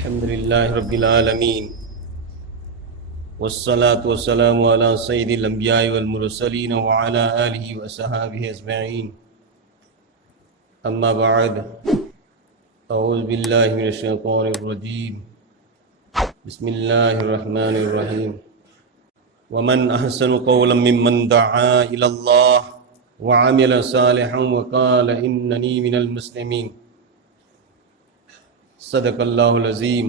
अल्हम्दुलिल्लाहि रब्बिल आलमीन वस्सलातु वस्सलामु अला सय्यिदिल अंबिया'i वल मुरसलीन व अला आलिहि व सहाबिहि अजमईन। अम्मा बअद, अऊज़ु बिल्लाहि मिनश शैतानिर रजीम। बिस्मिल्लाहिर रहमानिर रहीम। वमन अहसनु क़ौलन मिम्मन दअआ इलल्लाह व अमिल सालिहन व क़ाल इन्ननी मिनल मुस्लिमीन। सदक़ल्लाहुल अज़ीम।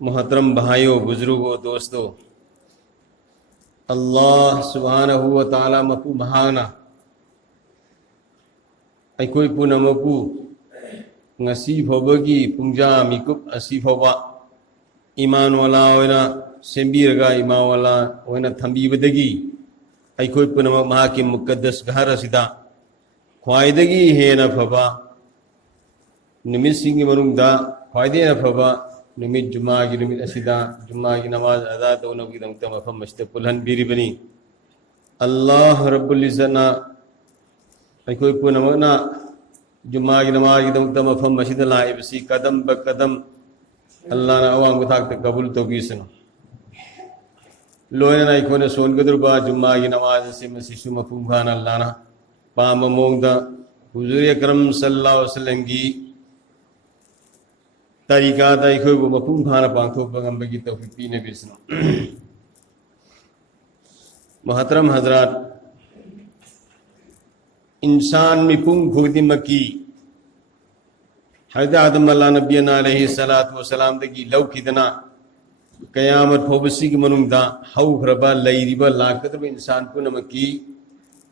मोहतरम भाइयों, बुजुर्गों, दोस्तों, अल्लाह सुब्हानहु व तआला मकु महाना अखोई पुनमकु ngasi phobagi pungja mikup asi phoba iman wala oina sembiraga iman wala oina thambibadagi akhoi punama mahaki muqaddas ghara sida khwaidagi hena phaba nimit singi manungda khwaidena phaba nimit juma gi nimit asida juma gi namaz ada tawna gi dangta mafam masjid pulhan biribani Allah rabbul izzana akhoi punama na जुम्मा की नमाज की दम मफम मस्जिद लाइब सी कदम ब कदम अल्लाह ना अवांग ताक कबूल तो की सनो लोयना ना इकोने सोन गदुरबा जुम्मा की नमाज से मसीसु मफूम खान अल्लाह ना पाम मोंगदा हुजूर अकरम सल्लल्लाहु अलैहि वसल्लम की तरीका दा इको मफूम खान पांथो बगम बगी तौफीक पीने बिसनो। मोहतरम हजरात, इंसान मिपुंग भूति मकी हज़रत आदम अल्लाह नबी अलैहि सलातु वसलाम दगी लव कितना कयामत फोबसी की मनुंदा हव खरबा लईरिबा लाकत इंसान को नमकी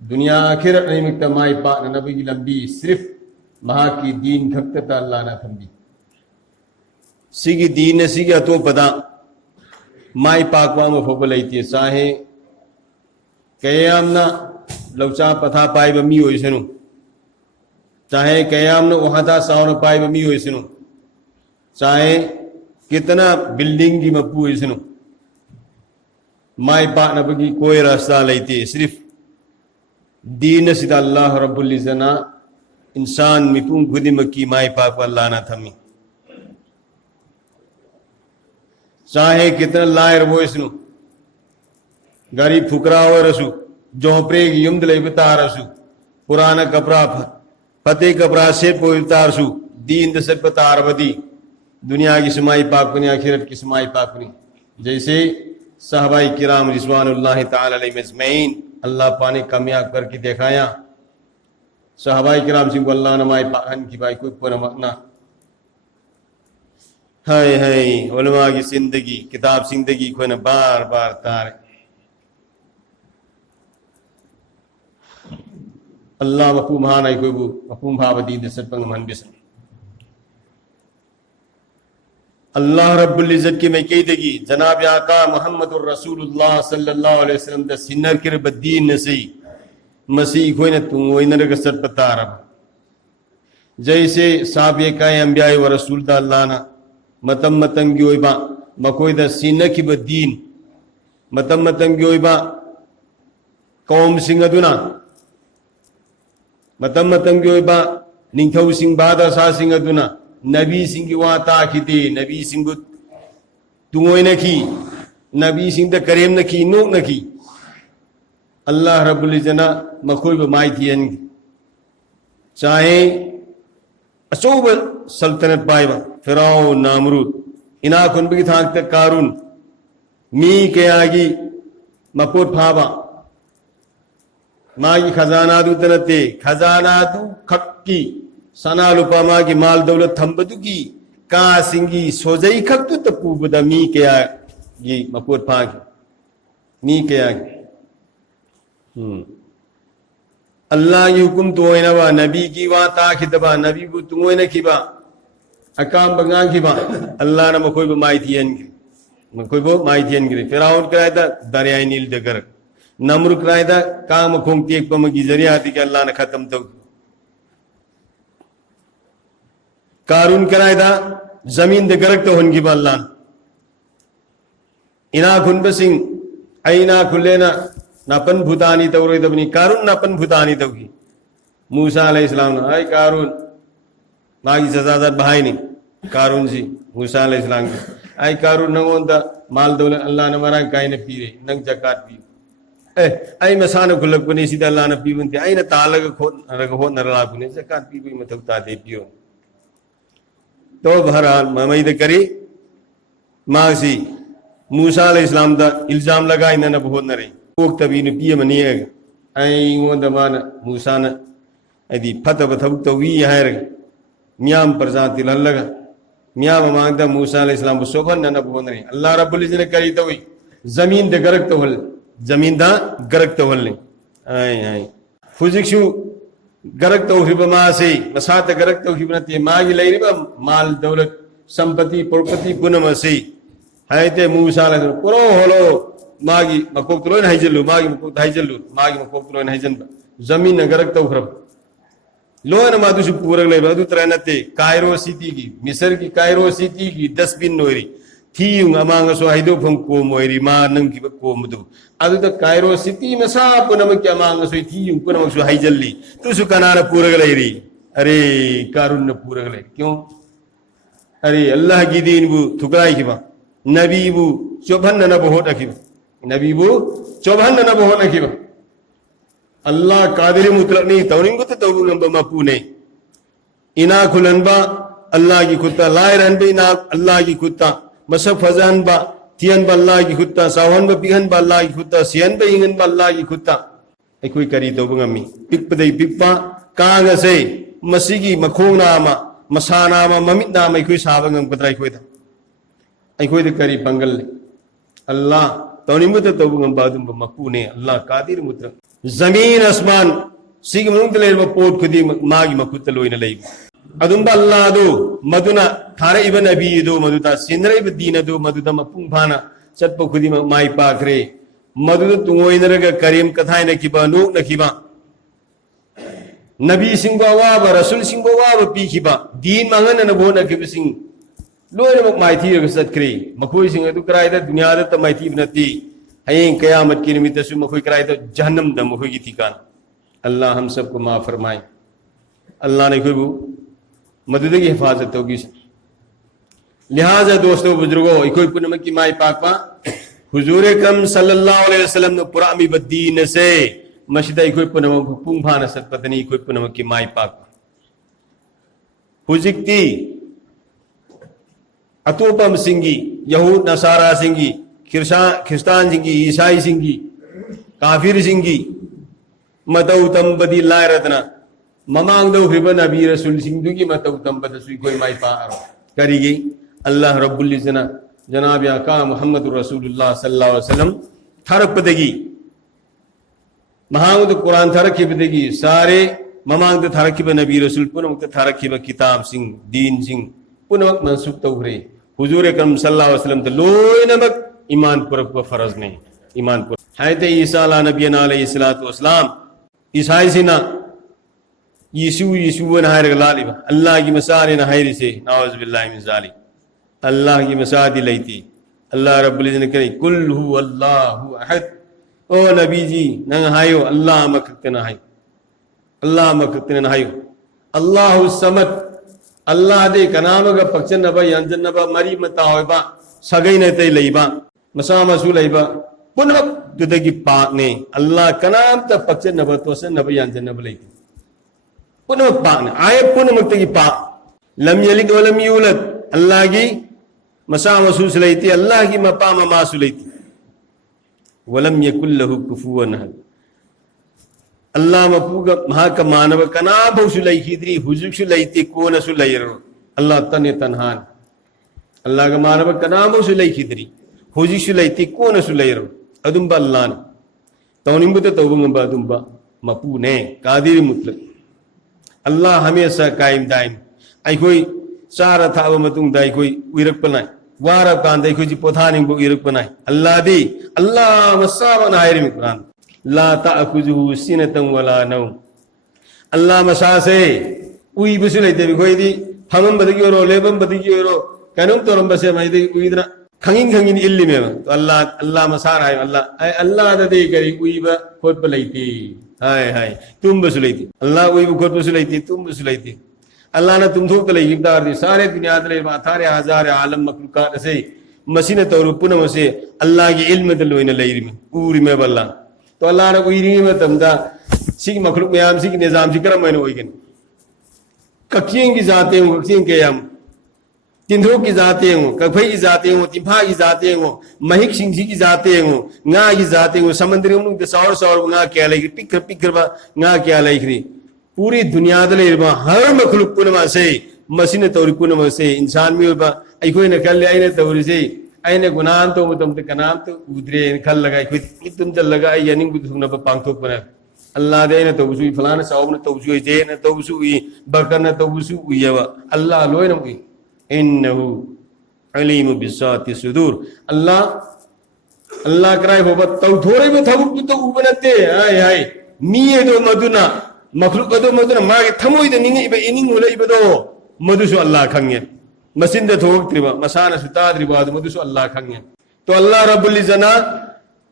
दुनिया आखिर अनिमिक माई पा नबी की लंबी सिर्फ महा की दीन खक्तता अल्लाह ना थंबी सिगी दीन ने सिगी अतो पदा माई पाकवा में फोब लईती साहे कयामना लवचा पथा पाई बमी हो इसनु चाहे कयाम न वहादा सावन पाई बमी हो इसनु चाहे कितना बिल्डिंग की मप्पू इसनु माई पा नबगी कोई रास्ता लेते सिर्फ दीन सिदा अल्लाह रब्बुल इज़्ज़ना इंसान मिपुं खुदी मक्की माई पाक अल्लाह ना थमी चाहे कितना लायर वो इसनु गरीब फुकरा हो रसू जोहपरे की युम दिले बतारसु पुराना कपड़ा फतेह कपड़ा से पोतारसु दीन दसे बतारवदी दुनिया की समाई पाकनी आखिरत की समाई पाकनी जैसे साहबाई किराम रिज़वानुल्लाह ताला अलैहिम अजमईन अल्लाह पाने कामयाब करके दिखाया। साहबाई किराम सिंह अल्लाह नमाई पाहन की भाई कोई पुरमना हाय हाय उलमा की जिंदगी किताब जिंदगी को न बार बार तारे अल्लाह मफूम हाना कोई वो मफूम भावदी दसपंग मन बिस अल्लाह रब्बुल इज्जत की मैं कही देगी जनाब आका मोहम्मदुर रसूलुल्लाह सल्लल्लाहु अलैहि वसल्लम द सिन्नर के बदीन नसी मसीह कोई न तू वही नर कसर पता रब जैसे साबिए का अंबिया व रसूल दा अल्लाह ना मतम मतंगी ओइबा मकोई द सिन्नर की बदीन मतम मतंगी ओइबा कौम सिंह दुना मतम मतम की ओइबा निंथौ सिंह बादा सा सिंह दुना नबी सिंह की वाता खिते नबी सिंह तुंगोय नखी नबी सिंह द करीम नखी नोक नखी अल्लाह रब्बुल इज़्ज़ना मखोई बमाई थियन चाहे अचोब सल्तनत पाइबा फिरौन नामरूद इना कुन बगी थाक तक कारून मी के आगी मपोट फाबा मागी खजाना दू तनते खजाना दू खक्की सना लुपा मागी माल दौलत थंबदू की का सिंगी सोजई खक्तु तपू बुदा मी के आगी मपोट फागी मी के आगी अल्लाह की हुकुम तो होइना बा नबी की वा ताखिदबा नबी को तुम होइना खिबा अकाम बंगां खिबा अल्लाह ना मकोई बो माई थियन गिरी मकोई बो माई थियन गिरी फिरौन करायदा दरियाई नील दगर नमरू करायदा काम खोंगती एक पमगी जरिया थी कि अल्लाह ने खत्म तो कारून करायदा जमीन दे गरक तो होनगी अल्लाह इना खुन बसिंग आईना खुलेना नापन भूतानी तवरो दबनी कारून नापन भूतानी तवगी मूसा अलैहिस्सलाम ना आई कारून मागी सजा बहाई नहीं कारून जी मूसा अलैहिस्सलाम आई कारून नंगों दा माल दौलत अल्लाह ने मरा काई ने पीरे नंग जकात पी आई मसाना खुलक बने सीधा अल्लाह ने पी बनते आई ने तालग खो नरला बुने जकात पी कोई मतलब ता दे पियो तो बहरहाल ममईद करी मासी मूसा अलैहिस्सलाम दा इल्जाम लगा इन्हें बहुत नरे कोक तभी ने पिए मनिए आई वो दमान मूसा ने यदि फतह बथब तो वी है मियाम पर जाती लगा मियाम मांगता मूसा अलैहिस्सलाम को सोभन न बहुत नरे अल्लाह रब्बुल इज्जत ने करी तो हुई जमीन दे गरक तो हल जमीन दा गरक तो हल नहीं आई आई फुजिक्शु गरक तो हिब मासे मसात गरक तो हिब नती मागी लई रिबा माल दौलत संपत्ति प्रॉपर्टी पुनमसी हायते मूसा अलैहिस्सलाम पुरो होलो मागी मकोक तो नहीं जल्लू मागी मकोक हाइजल्लू मागी मकोक तो नहीं जन जमीन गरक तो खरब लोन मादुश पूरक ले बदु तरनते कायरो सिटी की मिस्र की कायरो सिटी की 10 बिन नोरी थी अमांग सो हाइदो फम को मोरी मा नंग की को मुदु अदु त कायरो सिटी में सा पुनम के अमांग सो थी पुनम सो हाइजल्ली तु सु कनार पूरक ले री अरे कारुन पूरक ले क्यों अरे अल्लाह की दीन बु थुकराई की बा नबी बु चोभन न बहुत अखिब नबी बु चोभन न बहुत अखिब अल्लाह कादिर मुतलक नहीं तौनिंग को तो मपूने इना खुलनबा अल्लाह की खुदा लायरन बे इना अल्लाह की खुदा मसफ फजान बा तियन बा अल्लाह की खुदा सावन बा पिहन बा अल्लाह की खुदा सियन बा इंगन बा अल्लाह की खुदा ए कोई करी तो बंगमी पिकपदई पिकपा कांग से मसीगी मखोंग नामा मसा नामा ममित नामा कोई साबंगम कतराई कोई था ए कोई करी पंगल अल्लाह तौनिंग तो बंगम बादुम मपूने अल्लाह कादिर मुतलक जमीन आसमान सिग मनुंग ले पोट खुदी मागी मकुत लोइन ले अदुम अल्लाह दो मदुना थारे इबन नबी दो मदुता सिंदरे इब दीन दो मदुता मपुंग भाना चटप खुदी माई पाखरे मदुद तुंगोइनरग करीम कथाय न किबा नुक न किबा नबी सिंह बावा रसूल सिंह बावा पी किबा दीन मांगन न बो न किब सिंह लोइन मक माई थी रग सतक्रे मखोई सिंह दु कराइदा दुनिया द त माई थी नती हयें क़यामत की निमित्त से मखोई कराए तो जहन्नम दम होगी ठिकाना अल्लाह हम सबको माफ फरमाए अल्लाह ने कोई मदद की हिफाजत होगी लिहाजा दोस्तों बुजुर्गों कोई पुनम की माई पाक हुजूर अकरम सल्लल्लाहु अलैहि वसल्लम ने पुरामी बदीन से मस्जिद कोई पुनम पुंग भान सत पत्नी कोई पुनम की माई पाक हुजिकती अतोपम सिंगी यहूद नसारा सिंगी खिस्तान सिंगी ईसाई सिंगी काफिर सिंगी मतौ तंबदी लायरतना ममांग दो फिब नबी रसूल सिंधु की मतौ तंबद सुई कोई माई पा करीगी अल्लाह रब्बुल इज्जत जनाब आका मुहम्मद रसूलुल्लाह सल्लल्लाहु अलैहि वसल्लम थरक पदेगी महांग कुरान थरक की पदेगी सारे ममांग थरक की नबी रसूल पुनः थरक की किताब सिंह दीन सिंह पुनः मनसूख तौरे हुजूर अकरम सल्लल्लाहु अलैहि वसल्लम तो लोय नमक ईमान पुरक फरज नहीं ईमान पुर हैते ईसा अला नबी अलैहिस्सलातु वस्सलाम ईसाई सिना यीशु यीशु वन हायर लालिबा अल्लाह की मसारे न हायर से नाउज़ बिल्लाहि मिन ज़ालिक अल्लाह की मसादी लईती अल्लाह रब्बुल इज्जत ने कही कुल हु अल्लाहु अहद ओ नबी जी नंग हायो अल्लाह मकत न हायो अल्लाह मकत न हायो अल्लाहु समद अल्लाह दे कनाम ग पक्चन नबा यंजन नबा मरी मता होबा सगई न तई लईबा मसा मसू लईबा पुनः दुदगी पाक ने अल्लाह कनाम त पक्चन नबा तो से नबा यंजन नबा लईती पुनः पाक ने आए पुनः मुक्तगी पाक लम यलिद व लम यूलद अल्लाह की मसा मसू लईती अल्लाह की मपा ममासु लईती वलम यकुल लहु कुफुवन अहद अल्लाह मपूगा महा का मानव कना बहु लई खिदरी हुजुक लईती कोन सु लईरो अल्लाह तने तनहान अल्लाह का मानव कना बहु लई खिदरी हुजुक लईती कोन सु लईरो अदुंबा अल्लाह ने तौनिंबुत तौबंगबा अदुंबा मपू ने कादिर मुतलक अल्लाह हमेशा कायम दायम आई कोई सारा थाब मतुंग दाई कोई उइरक पनाय वारब कांदे कोई जी पोथानिंग बो उइरक पनाय अल्लाह दी अल्लाह मसावन आयरि में कुरान ला ताकुजुहु सिनतन वला नौम अल्लाह मसा से उई बिसु लेते भी कोई दी हमम बदगी और लेबम बदगी और कनुम तोरम बसे माइदे उइदरा खंगिन खंगिन इल्ली में तो अल्लाह अल्लाह मसा है अल्लाह अल्लाह दे करी उई बा खोट पलैती हाय हाय तुम बसु लेती अल्लाह उई बो खोट बसु लेती तुम बसु लेती अल्लाह ने तुम थोक तले गिरदार सारे दुनिया तले अथारे हजार आलम मखलूकात से मसीने तौर पुनः से अल्लाह की इल्म दलोइन लेरिम पूरी में बल्ला तो अल्लाह ने कोई रिंग में तमदा सिक मखलूक में आम सिक निजाम सिक करम मैंने होइगन ककियं की जाते हूं ककियं के हम तिंधो की जाते हूं कफई की जाते हूं तिफा की जाते हूं महिक सिंसी की जाते हूं nga की जाते हूं समुद्र में के सौर सौर nga क्या लेगी पिकर पिकर बा nga क्या लेगी पूरी दुनिया दले हर मखलूक पुनः से मसीने तौर पुनः से इंसान में बा अखोई ने कल आइने तौर से आइने गुनान तो मुतम ते कनाम तो उदरे कल लगा अखोई तुम जल लगा यानी बुधुना बा पांगथोक बना अल्लाह दे ने तौसु फलाना साव ने तौसु जे ने तौसु बकर ने तौसु यवा अल्लाह लोय ने इन्नहु अलीम बिसाति सुदूर अल्लाह अल्लाह कराय होबा तौ थोरे में थबुक तो उबनते हाय हाय मीए दो मदुना मखलूक दो मदुना मागे थमोय दे निंगे इबे इनिंग होले इबे दो मदुसु अल्लाह खंगे मसिन दे थोक त्रिबा मसाना सुताद्रिबा मदुसु अल्लाह खंगे तो अल्लाह रब्बुल इज़्ज़ना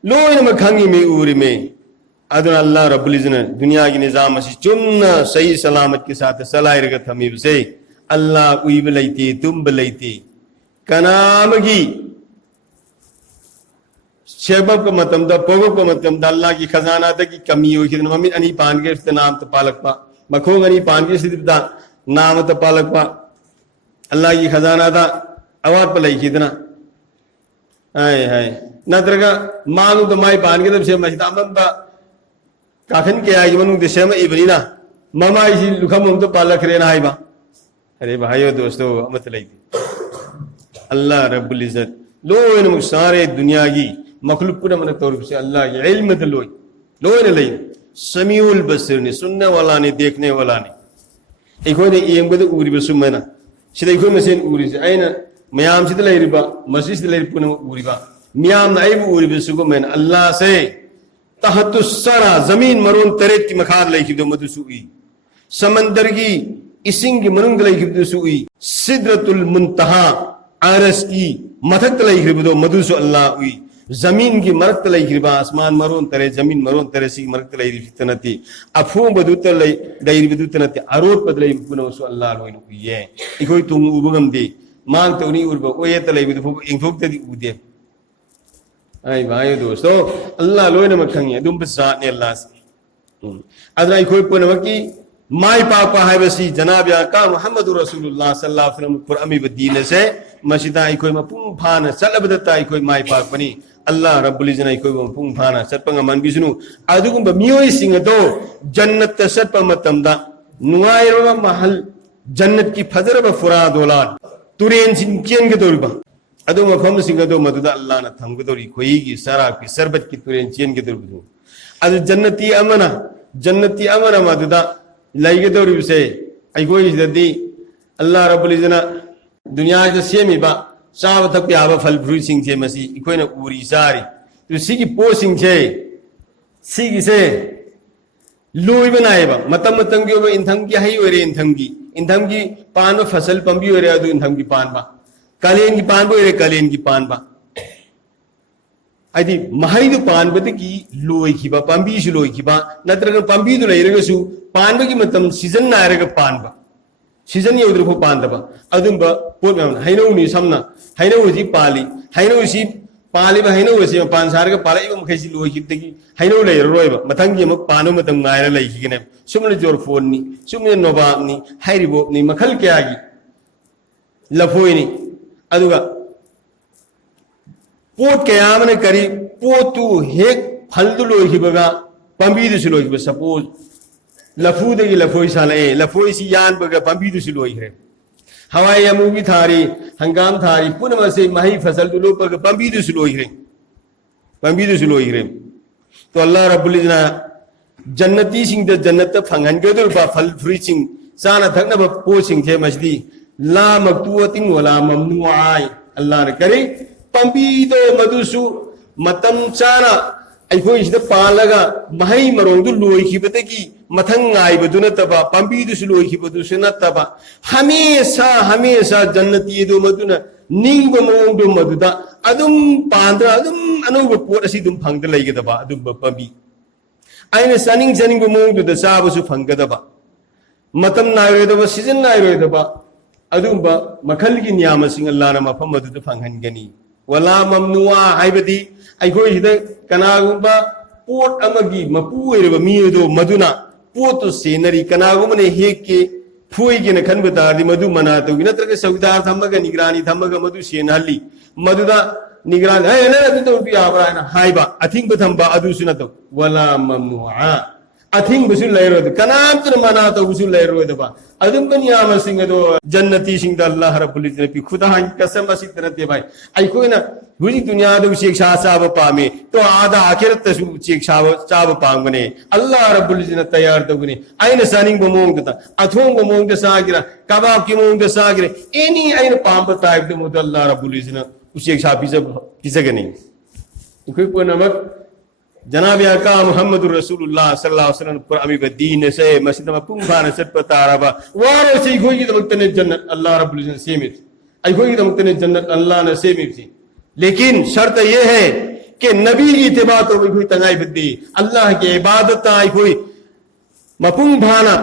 लोय में खंगी में उरी में अदन अल्लाह रब्बुल इज़्ज़ना दुनिया की निजाम से चुन्ना सही सलामत के साथ सलाह रगत हमीब से अल्लाह उई बलैती तुम बलैती कनाम की शेबब का मतम दा पोगो का मतम दा अल्लाह की खजाना दा की कमी हो कि मम्मी अनी पान के इस्तेनाम तो पालक पा मखोंग अनी पान के सिद्ध दा नाम तो पालक पा अल्लाह की खजाना दा अवाद पलाई कितना हाय हाय नत्रगा मांग तो माई पान के तब से मस्जिद अमन बा काखन के आई मनु देश में इबनीना मामा इसी लुखम हम तो पालक रेना है बा अरे भाइयों दोस्तों मत लगी अल्लाह रब्बुल इज़्ज़त लो इन सारे दुनिया की मखलूक पूरा मन तौर से अल्लाह की इल्म दलोय लो इन लई समीउल बसीर ने सुनने वाला ने देखने वाला ने इको ने येंबद उरी बसुमना सिदे इको मसेन उरी से आइना मयाम सिद लेरिबा मस्जिद सिद लेरि पुन उरीबा मियाम ना आइबु उरी बसुगो मैन अल्लाह से तहतुस सरा जमीन मरून तरेत की मखार लेखि दो मदुसुई समंदर की इसिंग की मनुंग लेखि सिदरतुल मुंतहा आरस की मथक लेखि दो मदुसु अल्लाह हुई जमीन की मरत लेखि आसमान मरून तरे जमीन मरून तरे सी मरत लेखि तनती अफू बदुत ले दैरि बदुत तनती आरोप बदले पुनसु अल्लाह लोइन हुई इकोई तुम उबगम दे मांग तो नहीं उर्ब ओये तले बिदु इंफोक तदी उदे आई भाई दोस्तों अल्लाह लोइन मखंगे दुम बसा ने अल्लाह से अदरा इकोई पुनवकी माई पापा है वसी जनाब का मोहम्मद रसूलुल्लाह सल्लल्लाहु अलैहि वसल्लम कुरानी बदीन से मस्जिदा इकोई मपुंग फाना सलबदता इकोई माई पाक बनी अल्लाह रब्बुल इज़्ज़ना इकोई मपुंग फाना सत्पंग मन बिसनु अदुगुम मियोई सिंग दो जन्नत सत्प मतमदा नुआयरवा महल जन्नत की फजरब फुराद औलाद तुरेन सिंह केन के दोरबा अदु मफम सिंग दो मदुदा अल्लाह न थंग दोरी कोई की शराब की शरबत की तुरेन चेन के दोरबु अदु जन्नती अमना मदुदा लाइगे दौरी से अखोई ददी अल्लाह रब्बुल इज़्ज़ना दुनिया के सेमीबा चाव थक याबा फल फ्रूट सिंह से मसी इकोइना उरी सारी तो सिगी पो सिंह से सिगी से लोई बनाएबा मतम मतम के इंथम की हई ओरे इंथम की पान फसल पंबी ओरे अदु इंथम की पान बा कालेन की पान ओरे कालेन की पान बा आदि महाइदु पानबद की लोई खिबा पंबी सु लोई खिबा नत्रग पंबी दु लेरगसु पानब की मतम season नायरग Panba season यौद्रफो पानदबा अदुंबा pot ma'am हैनौनी समना हैनौजी पाली हैनौसी पालिबा हैनौसी पान सारग पालाइबा मखैसी लोई खितगी हैनौ लेररोइबा मथंगी म पानो मतम नायरा लैखिगने सुमने जोरफोननी सुमने नोबाबनी हैरिबोबनी मखल क्यागी लफोइनी अदुगा पोट कयामने करी पोतु हेक फलदु लोहिबगा पंबीदु लोहिब सपोज लफूदगी लफोई साले लफोई सी यान बगा पंबीदु लोहिरे हवाई अमूगी थारी हंगाम थारी पुनः से मही फसल दु लोपग पंबीदु लोहिरे तो अल्लाह रब्बुल इज़्ज़ना जन्नती सिंह द जन्नत फंगन गदुर बा फल फ्री सिंह साना थकना ब पो सिंह थे मजदी ला मक्तुअतिन वला ममनुआई अल्लाह ने करे पंबीदो मधुसु मतम चाना अखोई सिद पालगा महई मरोंदु लोइखिबदगी मथंग गाइबदु नतबा पंबीदुसु लोइखिबदुसु नतबा हमेशा जन्नती दो मदुना निंग मोंदो मदुदा अदुम पांद्रा अदुम अनोब पोट असि दुम फंगद लैगदबा अदुम पंबी आइने सनिंग मोंदु द साबसु फंगदबा मतम नायरोदबा सीजन नायरोदबा अदुबा मखल की नियम सिंग अल्लाह ना मफम अदु फंगहनगनी वला ममनुआ हाइबदी अखोई हिदा कनागुबा पोट अमगी मपू ओइरबा मीदो मदुना पोतो सेनरी कनागुमने हेके फुइगे न खनब तारदी मदु मना तो नत्रगे सौदार थमगा निगरानी थमगा मदु सेनहली मदुदा निगरानी है ना अदु तो पियाबरा ना हाइबा अथिंग बथंबा अदु सुनतो वला ममनुआ अथिंग बसु लैरोद कनाम तुन मना तो बसु लैरोदबा अदुम बनियाम सिंग दो जन्नती सिंग द अल्लाह रब्बुल इज्जत पि खुदा हां कसम असित तरते भाई आई कोई ना हुई दुनिया दो शेख शाह साहब पामे तो आधा आखिरत तसु शेख शाह चाब पांगने अल्लाह रब्बुल इज्जत तैयार तगने आइन सनिंग बमोंग ता अथोंग बमोंग द सागिरा कबाब की मोंग द सागिरे एनी आइन पांब ताइब द मुद अल्लाह रब्बुल इज्जत शेख शाह पिसगने कोई को नमक जनाब आका मुहम्मद रसूलुल्लाह सल्लल्लाहु अलैहि वसल्लम पर अमी दीन से मस्जिद में पुंगान सट पतारबा वारो से गोई दमतने जन्नत अल्लाह रब्बुल इज्जत सेमित आई गोई दमतने जन्नत अल्लाह ने सेमित थी लेकिन शर्त यह है कि नबी की इत्तिबा तो कोई तंगाई बद्दी अल्लाह की इबादत आई कोई मपुंग भाना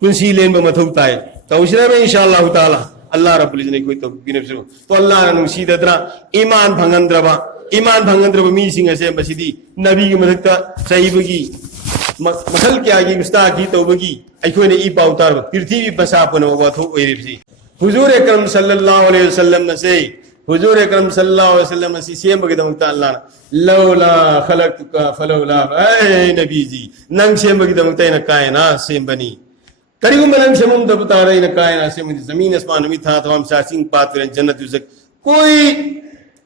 कुंसी लेन में मथुता है तो उसने में इंशाअल्लाह ताला अल्लाह रब्बुल इज्जत ने कोई तो बिनफ्सु तो अल्लाह ने सीधरा ईमान भंगंद्रबा ईमान भंगंद्रब मी सिंह से मसीदी नबी की मदद सहीबगी मखल के आगे गुस्ताखी तौबगी अखोने ई पाउतार पृथ्वी बसापन वथो ओइरिबसी हुजूर अकरम सल्लल्लाहु अलैहि वसल्लम से हुजूर अकरम सल्लल्लाहु अलैहि वसल्लम से सेम बगदमता अल्लाह लौला खलक़तुका फलौला ऐ नबी जी नंग सेम बगदमता न कायना सेम बनी करिगु मलन सेमम दबतारे न कायना सेम जमीन आसमान में था तमाम सासिंग पात जन्नत कोई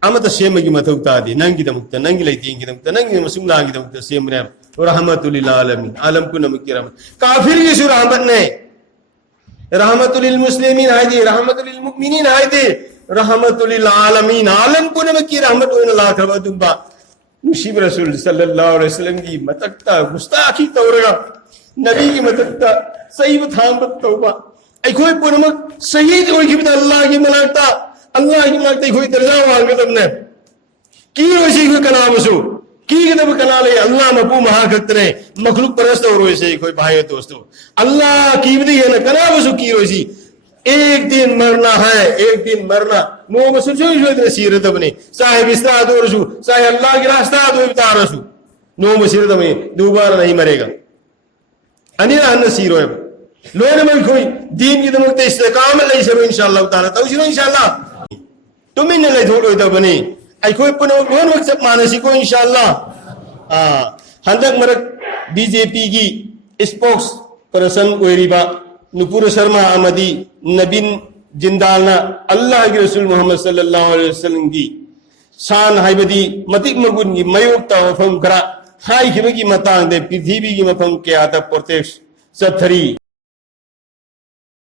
अमत सेमगी मथौता दे नंगी दमुक्त नंगी लैतिंगी दमुक्त नंगी मसुमलांगी दमुक्त सेमरे रहमतुल लिल आलमीन आलम को नमक रहमत काफिर की सु रहमत ने रहमतुल लिल मुस्लिमीन है दे रहमतुल लिल मुमिनीन है दे रहमतुल लिल आलमीन आलम को नमक रहमत वन लाख बदुबा मुशीब रसूल सल्लल्लाहु अलैहि वसल्लम की मतकता गुस्ताखी तौरगा नबी की मतकता सही थाम तौबा आई कोई पुनमक शहीद होई की अल्लाह की मलाकता अल्लाह की मांगते कोई दर्जा मांगे तुमने की रोशी को कलामसु की कदम कलाले अल्लाह मपू महाकतरे मखलूक परस्त और वैसे कोई भाई दोस्तों अल्लाह की भी है ना कलामसु की रोशी एक दिन मरना है एक दिन मरना नो मसु जो सीरत बने साहिब इस्ताद रसू साहिब अल्लाह की रास्ता दो बता रसू नो मसीरत में दोबारा नहीं मरेगा अनिल अन्न सीरो है लोने में कोई दीन की दमकते इस्तेकामत नहीं सब इंशाअल्लाह ताला तो इंशाअल्लाह तुम्हें ले थोड़ो इधर बने आई कोई पुनो लोन वक्त मानसी को इंशाअल्लाह हंदक मरक बीजेपी की स्पोक्स पर्सन ओरिबा नुपुर शर्मा अहमदी नबीन जिंदालना अल्लाह के रसूल मोहम्मद सल्लल्लाहु अलैहि वसल्लम की शान हाइबदी मतिक मगुन की मयुक्ता वफम करा हाई की मतांग दे पृथ्वी की मफम के आता प्रोटेक्ट सथरी